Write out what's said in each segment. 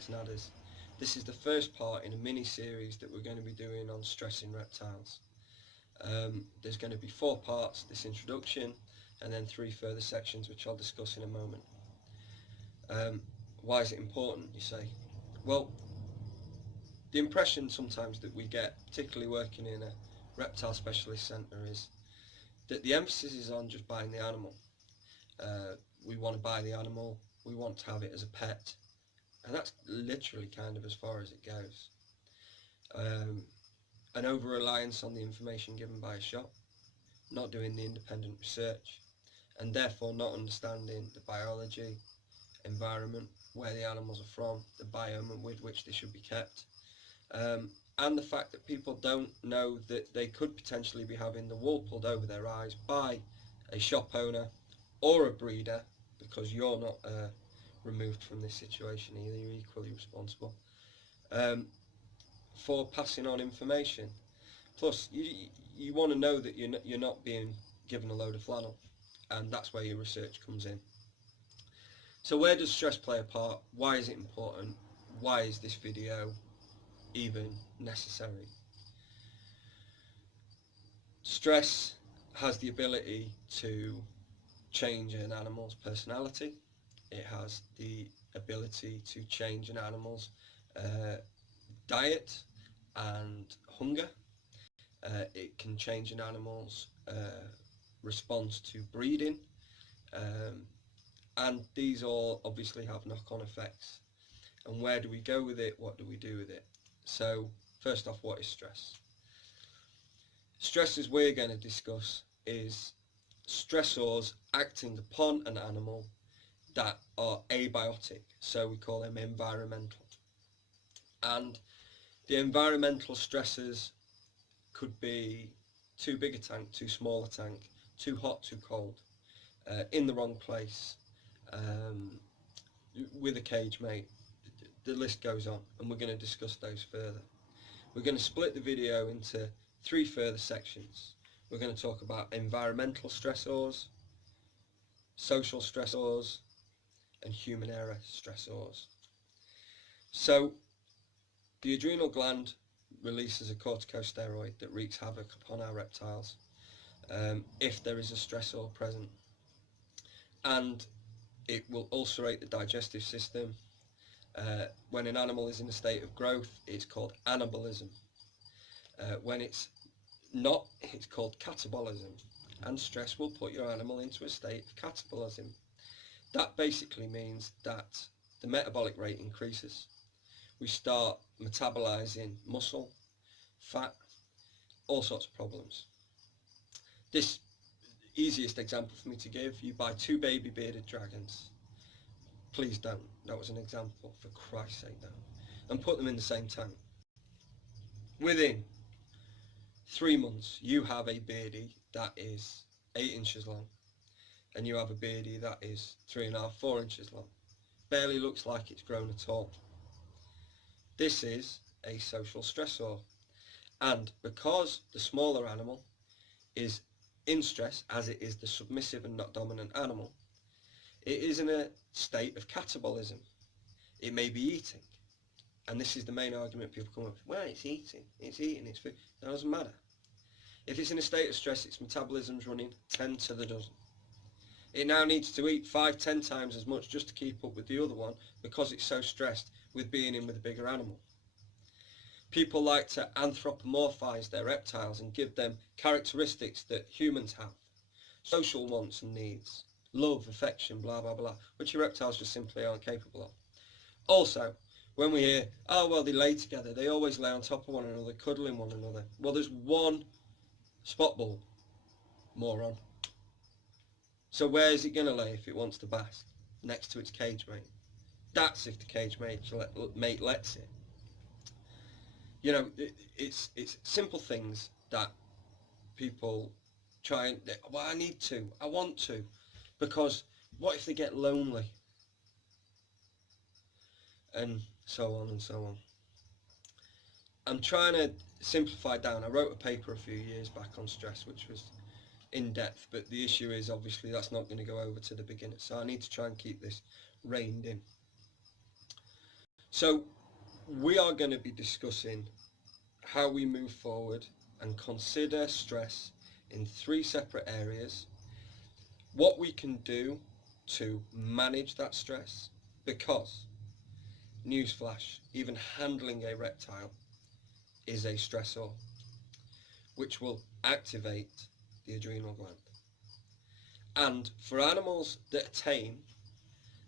snakes and adders. This is the first part in a mini-series that we're going to be doing on stress in reptiles. There's going to be 4 parts, this introduction, and then 3 further sections which I'll discuss in a moment. Why is it important, you say? Well, the impression sometimes that we get, particularly working in a reptile specialist centre, is that the emphasis is on just buying the animal. We want to buy the animal, we want to have it as a pet, and that's literally kind of as far as it goes. An over-reliance on the information given by a shop, not doing the independent research, and therefore not understanding the biology, environment, where the animals are from, the biome with which they should be kept, and the fact that people don't know that they could potentially be having the wool pulled over their eyes by a shop owner or a breeder, because you're not removed from this situation either, you're equally responsible, for passing on information. Plus, you want to know that you're not being given a load of flannel, and that's where your research comes in. So where does stress play a part? Why is it important? Why is this video even necessary? Stress has the ability to change an animal's personality. It has the ability to change an animal's diet and hunger. It can change an animal's response to breeding, and these all obviously have knock-on effects. And where do we go with it? What do we do with it? So first off, what is stress? Stress, as we're going to discuss, is stressors acting upon an animal that are abiotic, so we call them environmental. And the environmental stresses could be too big a tank, too small a tank, too hot, too cold, in the wrong place, with a cage mate. The list goes on, and we're going to discuss those further. We're going to split the video into 3 further sections. We're going to talk about environmental stressors, social stressors, and human error stressors. So the adrenal gland releases a corticosteroid that wreaks havoc upon our reptiles if there is a stressor present, and it will ulcerate the digestive system. When an animal is in a state of growth, it's called anabolism. When it's not, it's called catabolism, and stress will put your animal into a state of catabolism. That basically means that the metabolic rate increases. We start metabolizing muscle, fat, all sorts of problems. This easiest example for me to give, you buy 2 baby bearded dragons. Please don't, that was an example, for Christ's sake don't, and put them in the same tank. Within 3 months you have a beardie that is 8 inches long, and you have a beardie that is 3.5, 4 inches long. Barely looks like it's grown at all. This is a social stressor, and because the smaller animal is in stress, as it is the submissive and not dominant animal, it is in a state of catabolism. It may be eating, and this is the main argument people come up with. Well, it's eating, it's food. That doesn't matter. If it's in a state of stress, its metabolism's running 10 to the dozen. It now needs to eat 5-10 times as much just to keep up with the other one, because it's so stressed with being in with a bigger animal. People like to anthropomorphise their reptiles and give them characteristics that humans have. Social wants and needs, love, affection, blah blah blah, which your reptiles just simply aren't capable of. Also, when we hear, oh well, they lay together, they always lay on top of one another, cuddling one another. Well, there's one spot bull, moron. So where is it going to lay if it wants to bask? Next to its cage mate. That's if the cage mate lets it. You know, it's simple things that people try and, well, I need to, I want to, because what if they get lonely? And so on and so on. I'm trying to simplify down. I wrote a paper a few years back on stress, which was in depth, but the issue is obviously that's not going to go over to the beginner, so I need to try and keep this reined in. So we are going to be discussing how we move forward and consider stress in 3 separate areas, what we can do to manage that stress, because, newsflash, even handling a reptile is a stressor which will activate the adrenal gland. And for animals that are tame,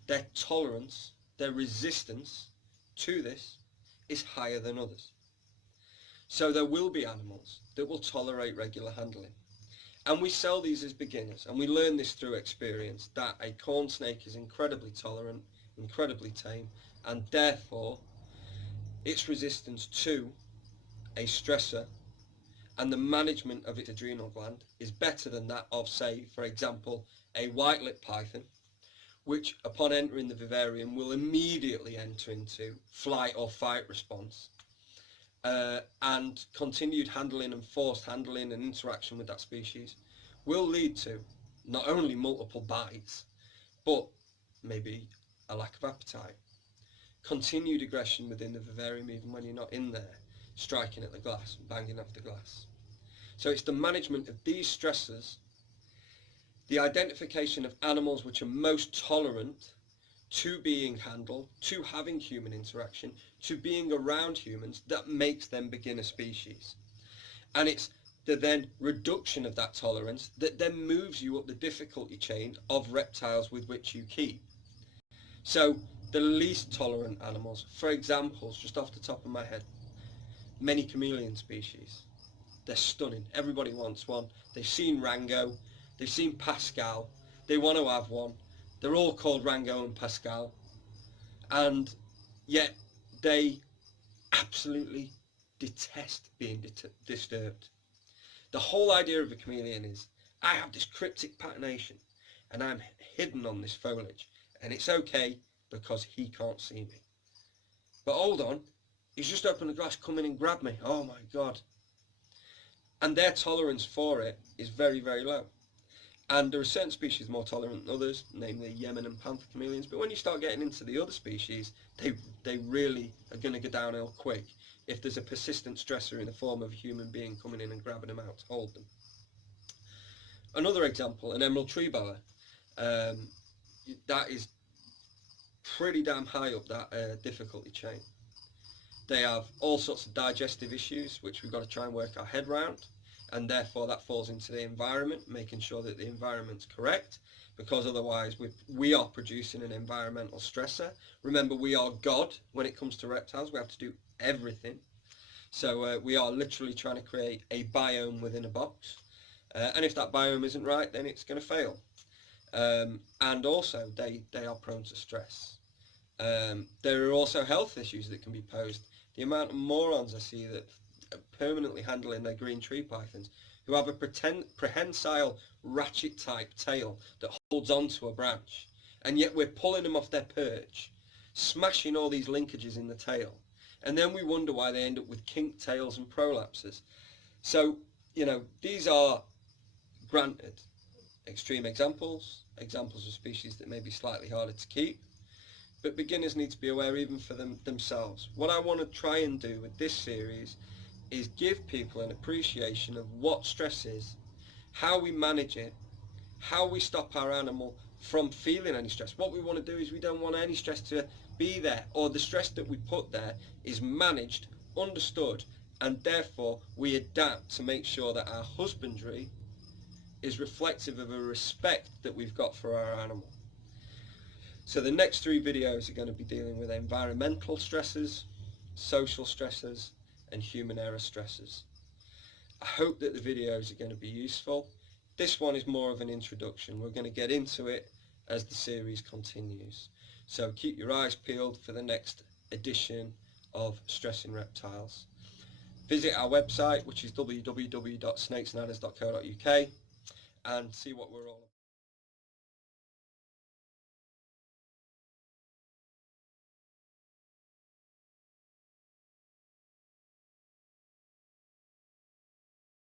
their tolerance, their resistance to this is higher than others. So there will be animals that will tolerate regular handling. And we sell these as beginners, and we learn this through experience, that a corn snake is incredibly tolerant, incredibly tame, and therefore its resistance to a stressor and the management of its adrenal gland is better than that of, say, for example, a white-lipped python, which upon entering the vivarium will immediately enter into flight or fight response. And continued handling and forced handling and interaction with that species will lead to not only multiple bites, but maybe a lack of appetite, continued aggression within the vivarium even when you're not in there, striking at the glass, banging off the glass. So it's the management of these stressors, the identification of animals which are most tolerant to being handled, to having human interaction, to being around humans, that makes them beginner species. And it's the then reduction of that tolerance that then moves you up the difficulty chain of reptiles with which you keep. So the least tolerant animals, for examples, just off the top of my head, many chameleon species. They're stunning. Everybody wants one. They've seen Rango, they've seen Pascal, they want to have one. They're all called Rango and Pascal, and yet they absolutely detest being disturbed. The whole idea of a chameleon is, I have this cryptic patination and I'm hidden on this foliage, and it's okay because he can't see me. But hold on, he's just opened the glass, come in and grab me. Oh my God. And their tolerance for it is very, very low. And there are certain species more tolerant than others, namely Yemen and panther chameleons. But when you start getting into the other species, they really are going to go downhill quick if there's a persistent stressor in the form of a human being coming in and grabbing them out to hold them. Another example, an emerald tree boa. That is pretty damn high up that difficulty chain. They have all sorts of digestive issues, which we've got to try and work our head around. And therefore that falls into the environment, making sure that the environment's correct, because otherwise we are producing an environmental stressor. Remember, we are God when it comes to reptiles. We have to do everything. So we are literally trying to create a biome within a box. And if that biome isn't right, then it's going to fail. And also they are prone to stress. There are also health issues that can be posed. The amount of morons I see that permanently handling their green tree pythons, who have a prehensile ratchet type tail that holds onto a branch, and yet we're pulling them off their perch, smashing all these linkages in the tail, and then we wonder why they end up with kinked tails and prolapses. So, you know, these are, granted, extreme examples of species that may be slightly harder to keep, but beginners need to be aware even for themselves. What I want to try and do with this series is give people an appreciation of what stress is, how we manage it, how we stop our animal from feeling any stress. What we want to do is we don't want any stress to be there, or the stress that we put there is managed, understood, and therefore we adapt to make sure that our husbandry is reflective of a respect that we've got for our animal. So the next 3 videos are going to be dealing with environmental stresses, social stresses, and human error stresses. I hope that the videos are going to be useful. This one is more of an introduction. We're going to get into it as the series continues. So keep your eyes peeled for the next edition of Stressing Reptiles. Visit our website, which is www.snakesandadders.co.uk, and see what we're all about.